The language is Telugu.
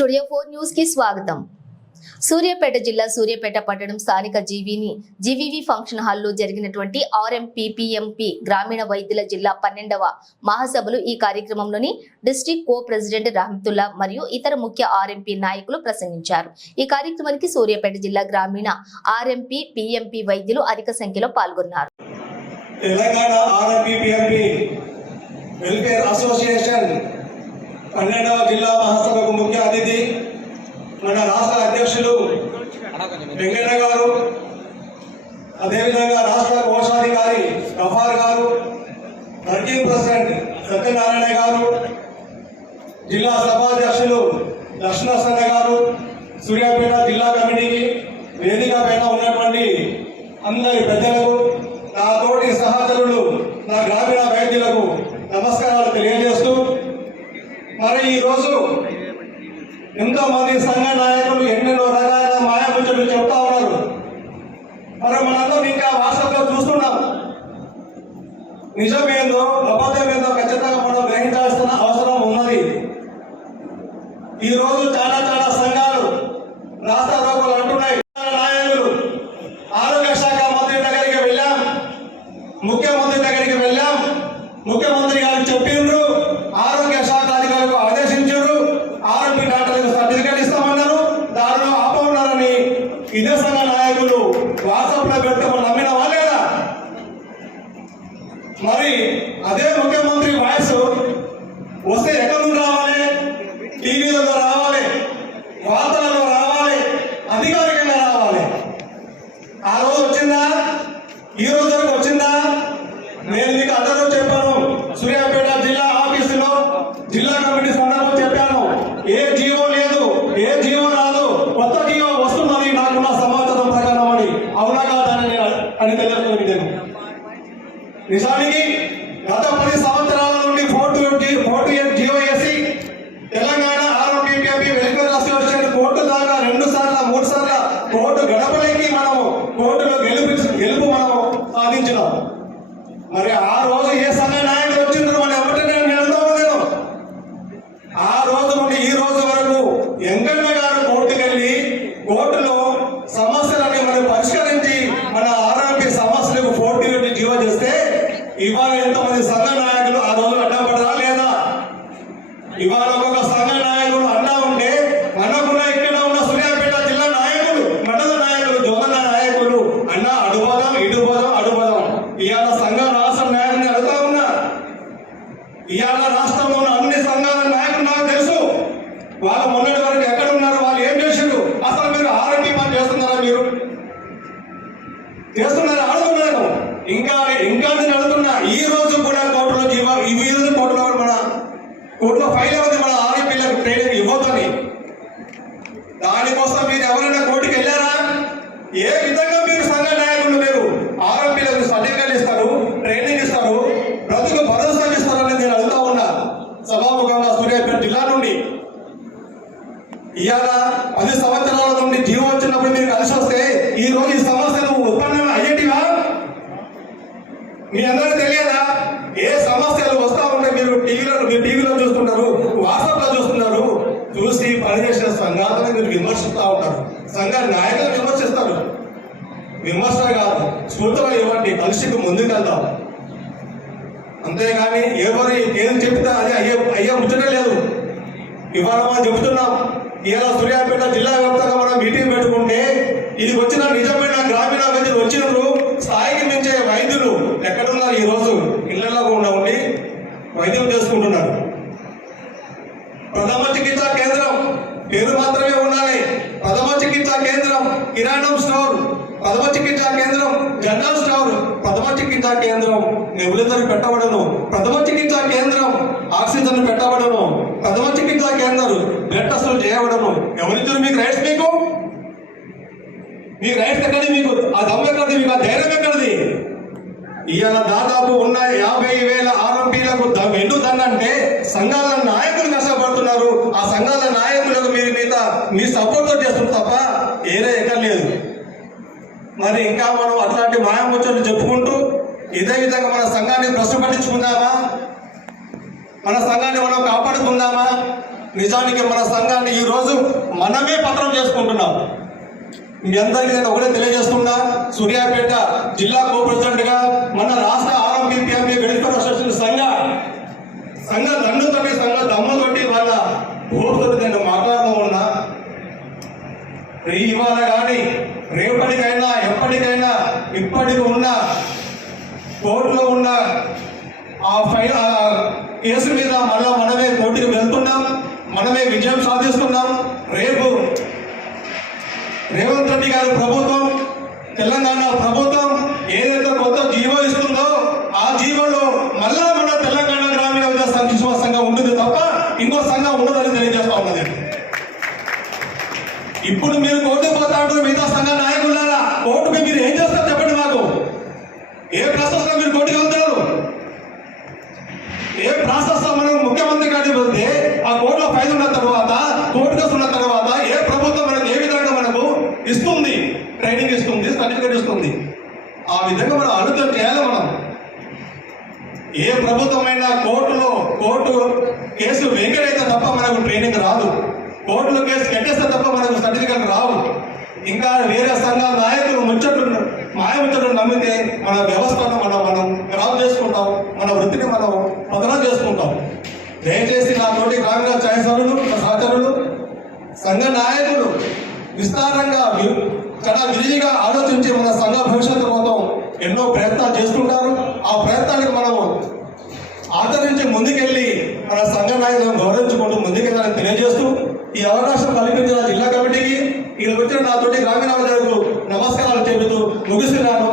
స్టూడియో ఫోర్ న్యూస్కి స్వాగతం. సూర్యాపేట జిల్లా సూర్యాపేట పట్టణం స్థానిక జీవీని జీవీవి ఫంక్షన్ హాల్లో జరిగినటువంటి ఆర్ఎంపీపీఎంపీ గ్రామీణ వైద్యుల జిల్లా పన్నెండవ మహాసభలు ఈ కార్యక్రమంలోని డిస్టిక్ కో ప్రెసిడెంట్ రహమతుల్లా మరియు ఇతర ముఖ్య ఆర్ఎంపీ నాయకులు ప్రసంగించారు. ఈ కార్యక్రమానికి సూర్యాపేట జిల్లా గ్రామీణ ఆర్ఎంపీ పీఎంపీ వైద్యులు అధిక సంఖ్యలో పాల్గొన్నారు. తెలంగాణ ఆర్ఎంపీపీఎంపీ వెల్ఫేర్ అసోసియేషన్ పన్నెండవ జిల్లా మహాసభకు ముఖ్య అతిథి మన రాష్ట్ర అధ్యక్షులు వెంకయ్య గారు అదేవిధంగా రాష్ట్ర కోశాధికారి గఫార్ గారు వర్కింగ్ ప్రెసిడెంట్ సత్యనారాయణ గారు జిల్లా సభాధ్యక్షులు లక్ష్మణ గారు సూర్యాపేట జిల్లా కమిటీకి వేదిక పైన ఉన్నటువంటి అందరి ప్రజలకు నా తోటి సహచరులు నా గ్రామీణ వైద్యులకు నమస్కారాలు తెలియజేస్తున్నారు మరి ఈరోజు ఎంతో మంది సంఘ నాయకులు ఎన్నెన్నో రకాల మాయాపుచ్చలు చెప్తా ఉన్నారు. మరి మనందరం ఇంకా వాట్సాప్లో చూస్తున్నాం. నిజమేందో అబద్ధమేందో ఖచ్చితంగా మనం గ్రహించాల్సిన అవసరం ఉన్నది. ఈ రోజు చాలా చాలా సంఘాలు రాష్ట్ర రోగులు అంటున్నాయి. నాయకులు ఆరోగ్య శాఖ మంత్రి దగ్గరికి వెళ్ళాం. ముఖ్యమంత్రి దగ్గరికి వెళ్ళాం. ముఖ్యమంత్రి గారు చెప్పింది ఆరోగ్య శాఖ అధికారులకు ఆదేశించారు ఆరోగ్య డాక్టర్లకు సర్టిఫికేట్ ఇస్తామన్నారు దానిలో ఆపమన్నారని ఇదే సంఘ నాయకులు వాట్సాప్లో పెడితే మనం నమ్మిన వాళ్ళేదా మరి అదే ముఖ్యమంత్రి వాయిస్ వస్తే ఎక్కడ నుండి రావాలి? టీవీలలో రావాలి వార్తలలో రావాలి అధికారికంగా రావాలి. ఆ రోజు వచ్చిందా? ఈ రోజు వరకు వచ్చిందా? నేను మీకు అందరూ చెప్పాను. సూర్యాపేట జిల్లా ఆఫీసులో జిల్లా కమిటీ సందర్భం చెప్పాను. ఏ జీవో లేదు ఏ జీవో రాదు కొత్త జీవో వస్తుందని నాకున్న సమాచారం ప్రకారం అని. అవునా కాదని అని నేను అని తెలియజేస్తున్నాను నిజానికి గత పది సంవత్సరాల నుండి ఫోర్టు ఫోర్టు జీవో వేసి తెలంగాణ ఆరోగ్య వెల్ఫేర్ అసోసియేషన్ కోర్టు దాకా రెండు సార్లు మూడు సార్లు కోర్టు గడపలేకి మనము కోర్టులో గెలుపు గెలుపు మనము సాధించినాం. మరి ఆ రోజు ఏ సంఘ నాయకులు వచ్చిందో మన ఎప్పటి నేను వెళ్తాము నేను. ఆ రోజు నుండి ఈ రోజు వరకు వెంకన్న గారు కోర్టుకు వెళ్ళి కోర్టులో సమస్యలని మనం పరిష్కరించి మన ఆరోగ్య సమస్యలకు పోటీ నుండి జీవో చేస్తే ఇవాళ ఎంతమంది సంఘ నాయకులు ఆ రోజు అడ్డం పడరా లేదా ఇవాళ ఒక సంఘ నాయకుడు అన్నా ఉండే మనకున్న ఇక్కడ ఉన్న సూర్యాపేట జిల్లా నాయకులు మండల నాయకులు జోనల నాయకులు అన్న అడుబోదాం ఇడుబోదాం అడుబోదాం ఇవాళ సంఘ రాష్ట్ర నాయకుని అడుగుతా ఉన్నా. ఇవాళ రాష్ట్రంలో ఉన్న అన్ని సంఘాల నాయకులు నాకు తెలుసు. వాళ్ళు మొన్నటి వరకు ఎక్కడ ఉన్నారు వాళ్ళు ఏం చేసిండ్రు? అసలు మీరు ఆరోగ్యం చేస్తున్నారా మీరు? చేస్తున్నారు అడుగుతున్నాను ఇంకా ఇంకా నేను అడుగుతున్నా ఈ రోజు కూడా కోర్టులో జీవ ఈ రోజు కోర్టులో కూడా మన కోర్టులో ఫైల్ అవుతుంది మన ఆరోగ్యులకు ట్రైనింగ్ ఇవ్వద్దని దానికోసం మీరు ఎవరైనా కోర్టుకి వెళ్ళారా ఏ విధంగా మీరు సంఘ నాయకులు మీరు ఆరోగ్యులకు సర్టిఫికేట్ ఇస్తారు ట్రైనింగ్ ఇస్తారు బ్రతుకు భరోసా ఇస్తారని నేను అడుగుతా ఉన్నా సభాముఖంగా సూర్యాపేట జిల్లా నుండి ఇవాళ పది సంవత్సరాల నుండి జీవో వచ్చినప్పుడు మీరు కలిసి వస్తే ఈ రోజు ఈ సమస్యలు ఉత్పన్నం అయ్యేటివా మీ అందరూ తెలియదా? ఏ సమస్యలు వస్తా ఉంటే మీరు టీవీలో మీరు టీవీలో చూస్తుంటారు వాట్సాప్లో చూస్తున్నారు చూసి పనిచేసిన సంఘాలను మీరు విమర్శిస్తూ ఉంటారు. సంఘ నాయకులు విమర్శిస్తారు. విమర్శ కాదు స్ఫూర్తిగా ఇవ్వండి. కలిసికి ముందుకెళ్దాం. అంతేగాని ఎవరు ఏం చెప్తే అది అయ్యే అయ్యే ముచ్చట లేదు. ఇవాళ మనం చెబుతున్నాం ఇలా సూర్యాపేట జిల్లా వ్యాప్తంగా మనం మీటింగ్ పెట్టుకుంటే ఇది వచ్చిన నిజమైన గ్రామీణాభివృద్ధి వచ్చినప్పుడు స్థాయికి మించే వైద్యులు ఎక్కడున్నారు ఈ రోజు? ఇళ్ళలో కూడా ఉండి వైద్యం చేసుకుంటున్నారు. ప్రథమ చికిత్సా కేంద్రం పేరు మాత్రమే ఉండాలి. ప్రథమ చికిత్సా కేంద్రం కిరాణం స్టోర్. ప్రథమ చికిత్సా కేంద్రం జనరల్ స్టోర్. ప్రథమ చికిత్సా కేంద్రం నెబులైజర్ పెట్టబడను. ప్రథమ చికిత్సా కేంద్రం ఆక్సిజన్ పెట్టబడను. ప్రథమ చికిత్సా కేంద్రం బ్లడ్ టెస్టులు చేయబడను. ఎవరిద్దరు మీకు రైట్స్ మీకు? మీకు రైట్స్ ఎక్కడి మీకు? ఆ దమ్ము ఎక్కడిది? మీకు ఆ ధైర్యం ఎక్కడిది? ఇవాళ దాదాపు ఉన్న యాభై వేల ఆర్ఎంపీలకు వెన్ను దండంటే సంఘాల నాయకులు కష్టపడుతున్నారు. ఆ సంఘాల నాయకులకు మీరు మీద మీ సపోర్ట్ చేస్తున్నారు తప్ప ఏరే ఎక్కర్లేదు మరి ఇంకా మనం అట్లాంటి మాయముచ్చట్లు చెప్పుకుంటూ ఇదే విధంగా మన సంఘాన్ని ప్రశ్నపట్టించుకుందామా? మన సంఘాన్ని మనం కాపాడుకుందామా? నిజానికి మన సంఘాన్ని ఈరోజు మనమే పత్రం చేసుకుంటున్నాం. మీ అందరికీ నేను ఒకటే తెలియజేస్తున్నా సూర్యాపేట జిల్లా కో ప్రెసిడెంట్గా మన రాష్ట్ర ఆర్ఎంపీపీఎంపీ వెల్ఫేర్ అసోసియేషన్ సంఘ సంఘ దన్నుతోటి సంఘ దమ్ముతోటి వాళ్ళ ఓటుతో నేను మాట్లాడుతూ ఉన్నా ఇవాళ కానీ రేపటికైనా ఎప్పటికైనా ఇప్పటికి ఉన్న కోర్టులో ఉన్న ఆ ఫైల్ కేసు మీద ప్రభుత్వం తెలంగాణ ప్రభుత్వం ఏదైతే కొత్త జీవో ఇస్తుందో ఆ జీవోలో మళ్ళా మన తెలంగాణ గ్రామీణ విద్యా సంక్షేమ సంఘం ఉంటుంది తప్ప ఇంకో సంఘం ఉండదని తెలియజేస్తా ఉన్నది ఇప్పుడు మీరు కోర్టుకు పోతా అంటారు మిగతా సంఘ నాయకులారా కోర్టుకి మీరు ఏం చేస్తారు చెప్పండి మాకు ఏ ప్రాసెస్లో మీరు కోర్టుకు వెళ్తారు ఏ ప్రాసెస్లో మనం ముఖ్యమంత్రి గారికి వెళ్తే ఆ కోర్టులో ఫైల్ ఉన్న తర్వాత కోర్టు కేసు ఉన్న తర్వాత ఏ ప్రభుత్వం మనకు ఏ విధంగా మనకు ఇస్తుంది ట్రైనింగ్ ఇస్తుంది. గడుస్తుంది ఆ విధంగా మనం ఆలోచన చేయాలి మనం. ఏ ప్రభుత్వమైనా కోర్టులో కోర్టు కేసు వెంకటైతే తప్ప మనకు ట్రైనింగ్ రాదు. కోర్టులో కేసు కట్టేస్తే తప్ప మనకు సర్టిఫికెట్ రావు. ఇంకా వేరే సంఘాల నాయకులు ముచ్చట్లు మాయ ముచ్చట్లు నమ్మితే మన వ్యవస్థను మనం మనం ఖరాబ్ చేసుకుంటాం. మన వృత్తిని మనం పతనం చేసుకుంటాం. దయచేసి నా తోటి కాంగ్రెస్ ఛాయసరులు సహచరులు సంఘ నాయకులు విస్తారంగా చాలా విరివిగా ఆలోచించి మన సంఘ భవిష్యత్తు కోసం ఎన్నో ప్రయత్నాలు చేస్తుంటారు. ఆ ప్రయత్నానికి మనము ఆచరించి ముందుకెళ్ళి మన సంఘ నాయకులను గౌరవించుకుంటూ ముందుకెళ్ళాలని తెలియజేస్తూ ఈ అవకాశం కల్పించిన జిల్లా కమిటీకి ఇక్కడ వచ్చిన నాతోటి గ్రామీణ ప్రజలకు నమస్కారాలు చెబుతూ ముగిస్తున్నాను.